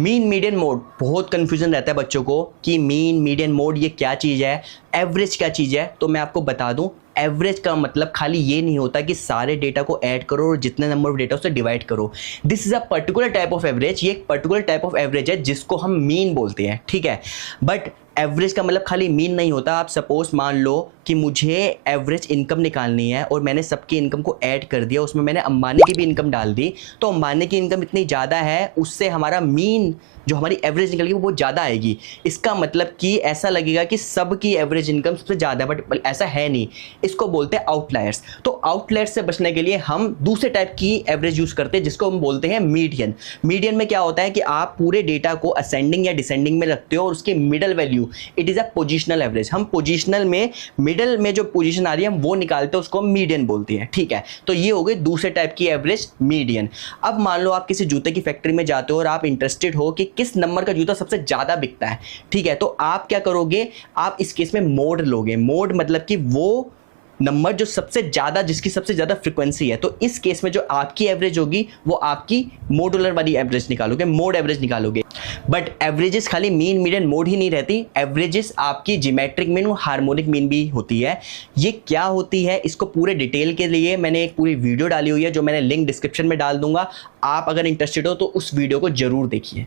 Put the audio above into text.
Mean median mode बहुत confusion रहता है बच्चों को कि मीन मीडियन मोड ये क्या चीज़ है, एवरेज क्या चीज़ है। तो मैं आपको बता दूं, एवरेज का मतलब खाली ये नहीं होता कि सारे डेटा को ऐड करो और जितने नंबर ऑफ डेटा उसे डिवाइड करो। This is a particular type of average. ये एक पर्टिकुलर टाइप ऑफ एवरेज है जिसको हम मीन बोलते हैं, ठीक है। बट एवरेज का मतलब खाली मीन नहीं होता। आप सपोज मान लो कि मुझे एवरेज इनकम निकालनी है और मैंने सबकी इनकम को ऐड कर दिया, उसमें मैंने अंबानी की भी इनकम डाल दी, तो अंबानी की इनकम इतनी ज़्यादा है, उससे हमारा मीन जो हमारी एवरेज निकलेगी वो बहुत ज़्यादा आएगी। इसका मतलब कि ऐसा लगेगा कि सबकी एवरेज इनकम सबसे ज़्यादा है, बट ऐसा है नहीं। इसको बोलते हैं आउटलायर्स। तो आउटलायर्स से बचने के लिए हम दूसरे टाइप की एवरेज यूज़ करते हैं जिसको हम बोलते हैं मीडियन। मीडियन में क्या होता है कि आप पूरे डेटा को असेंडिंग या डिसेंडिंग में रखते हो और उसकी middle value, it is a positional average. हम पोजिशनल में मिडल में जो पोजीशन आ रही है हम वो निकालते हैं, उसको हम मीडियन बोलते हैं, ठीक है। तो ये हो गई दूसरे टाइप की एवरेज, मीडियन। अब मान लो आप किसी जूते की फैक्ट्री में जाते हो और आप इंटरेस्टेड हो कि किस नंबर का जूता सबसे ज्यादा बिकता है, ठीक है। तो आप क्या करोगे, आप इस केस में मोड लोगे। मोड मतलब कि वो नंबर जो सबसे ज़्यादा, जिसकी सबसे ज़्यादा फ्रीक्वेंसी है। तो इस केस में जो आपकी एवरेज होगी वो आपकी मोडुलर वाली एवरेज निकालोगे, मोड एवरेज निकालोगे। बट एवरेजेस खाली मीन मीडियन मोड ही नहीं रहती, एवरेजेस आपकी जिमेट्रिक मीन और हार्मोनिक मीन भी होती है। ये क्या होती है, इसको पूरे डिटेल के लिए मैंने एक पूरी वीडियो डाली हुई है जो मैंने लिंक डिस्क्रिप्शन में डाल दूंगा। आप अगर इंटरेस्टेड हो तो उस वीडियो को जरूर देखिए।